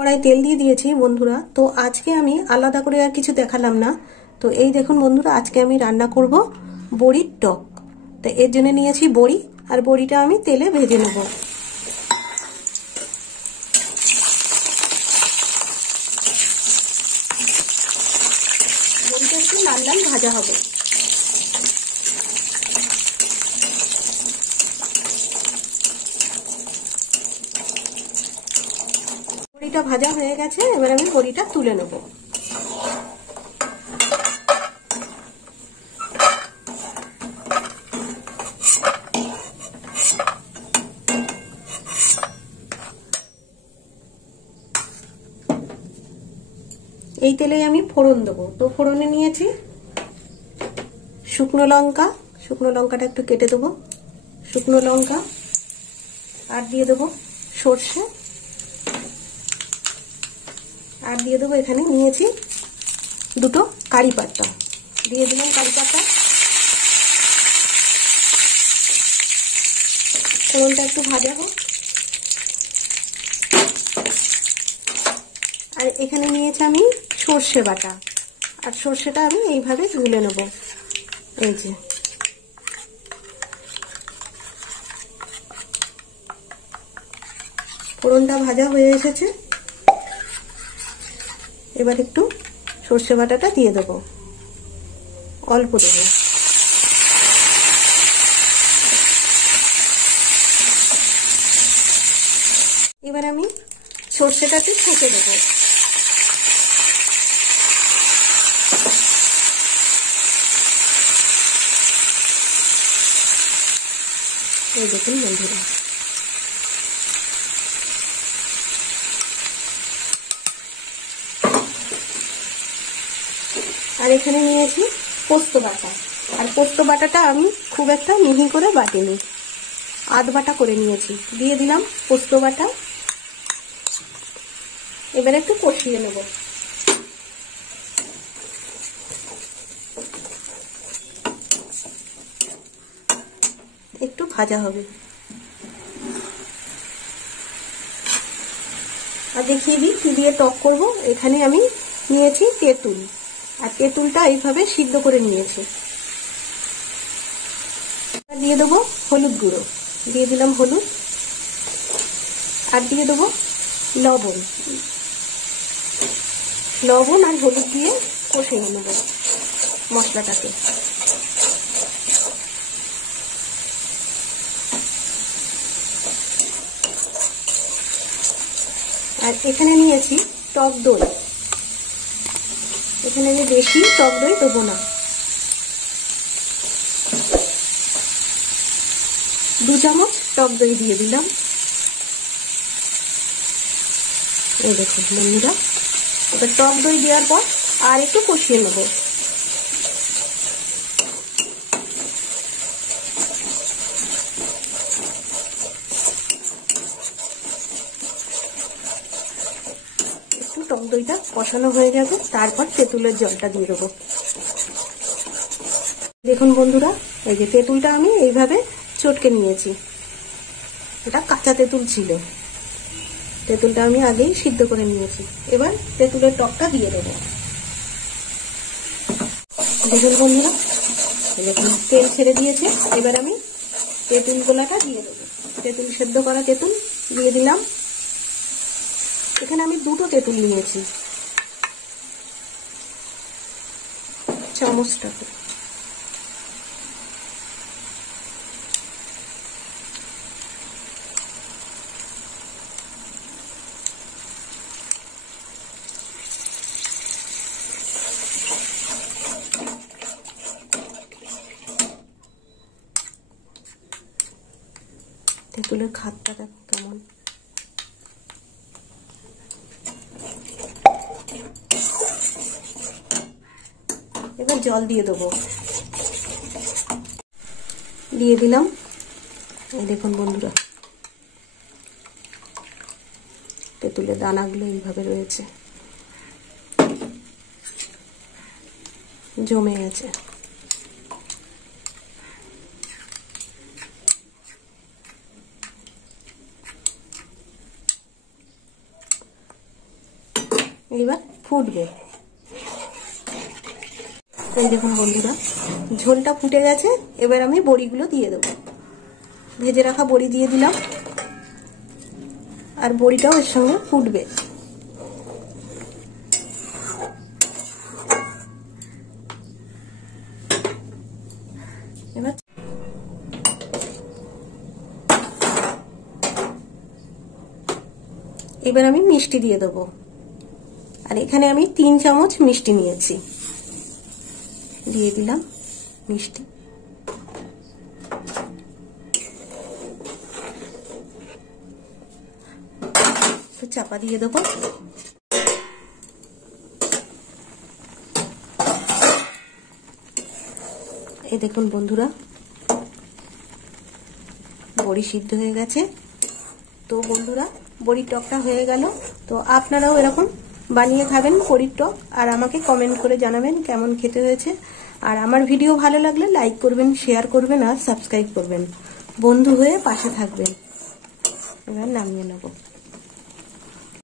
কড়াই তেল দিয়ে দিয়েছি বন্ধুরা। তো আজকে আমি আলাদা করে আর কিছু দেখালাম না। তো এই দেখুন বন্ধুরা, আজকে আমি রান্না করব বড়ির টক। তো এর জন্য নিয়েছি বড়ি, আর বড়িটা আমি তেলে ভেজে নেব। বড়িটা একটু লাল লাল ভাজা হবে। বড়িটা ভাজা হয়ে গেছে, এবার আমি বড়িটা তুলে নেব। এই তেলেই আমি ফোড়ন দেবো। তো ফোড়নে নিয়েছি শুকনো লঙ্কা, শুকনো লঙ্কাটা একটু কেটে দেবো, শুকনো লঙ্কা, আর দিয়ে দেবো সর্ষে, আর দিয়ে দেবো এখানে নিয়েছি দুটো কারি পাতা, দিয়ে দিলাম কারি পাতা। ফোড়নটা একটু ভাজা হোক। আর এখানে নিয়েছি আমি সর্ষে বাটা, আর সর্ষেটা আমি এইভাবে গুলে নেব। এই যে ফোড়নটা ভাজা হয়ে এসেছে, এবার একটু সর্ষে বাটাটা দিয়ে দেবো, অল্প দেবো। এবার আমি সর্ষেটাকে ছেঁকে দেবো। এই দেখুন বন্ধুরা, আর এখানে নিয়েছি পোস্ত বাটা, আর পোস্ত বাটাটা আমি খুব একটা মিহি করে বাটিনি, আধ বাটা করে নিয়েছি। দিয়ে দিলাম পোস্ত বাটা। এবার একটু কষিয়ে নেব। একটু ভাজা হবে। আর দেখিয়ে দিই কি দিয়ে টক করব। এখানে আমি নিয়েছি তেঁতুল, আর তেঁতুলটা এইভাবে সিদ্ধ করে নিয়েছি। দিয়ে দেবো হলুদ গুঁড়ো, দিয়ে দিলাম হলুদ, আর দিয়ে দেবো লবণ। লবণ আর হলুদ দিয়ে কষিয়ে নেব মশলাটাকে। আর এখানে নিয়েছি টক দই। এখানে আমি বেশি টক দই দেবো না, 2 চামচ টক দই দিয়ে দিলাম। এই দেখুন বন্ধুরা, এবার টক দই দেওয়ার পর আর একটু কষিয়ে নেব। একটু টক দইটা কষানো হয়ে যাবে, তারপর তেঁতুলের জলটা দিয়ে দেবো। দেখুন বন্ধুরা, এই যে তেঁতুলটা আমি এইভাবে চটকে নিয়েছি। এটা কাঁচা তেঁতুল ছিল, তেঁতুলটা আমি আগেই সিদ্ধ করে নিয়েছি। এবার তেঁতুলের টকটা দিয়ে দেবো। দেখুন বন্ধুরা, দেখুন তেল ছেড়ে দিয়েছে। এবার আমি তেঁতুল গোলাটা দিয়ে দেবো। তেঁতুল সেদ্ধ করা তেঁতুল দিয়ে দিলাম। এখানে আমি 2টো তেঁতুল নিয়েছি, চামচটাকে। তেঁতুলের খাতটা দেখো কেমন। এবার জল দিয়ে দেবো। দিয়ে দিলাম। এই দেখুন বন্ধুরা, তেঁতুলের দানাগুলো এইভাবে রয়েছে, জমে গেছে। এইবার ফুটবে। এই দেখুন বন্ধুরা, ঝোলটা ফুটে গেছে। এবার আমি বড়িগুলো দিয়ে দেবো। ভেজে রাখা বড়ি দিয়ে দিলাম, আর বড়িটাও এর সঙ্গে ফুটবে। এবার আমি মিষ্টি দিয়ে দেবো, আর এখানে আমি 3 চামচ মিষ্টি নিয়েছি, দিয়ে দিলাম মিষ্টি। চাপা দিয়ে দেবো। এই দেখুন বন্ধুরা, বড়ি সিদ্ধ হয়ে গেছে। তো বন্ধুরা, বড়ির টকটা হয়ে গেল। তো আপনারাও এরকম বানিয়ে খাবেন বড়ির টক, আর আমাকে কমেন্ট করে জানাবেন কেমন খেতে হয়েছে। আর আমার ভিডিও ভালো লাগলে লাইক করবেন, শেয়ার করবেন, আর সাবস্ক্রাইব করবেন। বন্ধু হয়ে পাশে থাকবেন। এবার নামিয়ে নেব।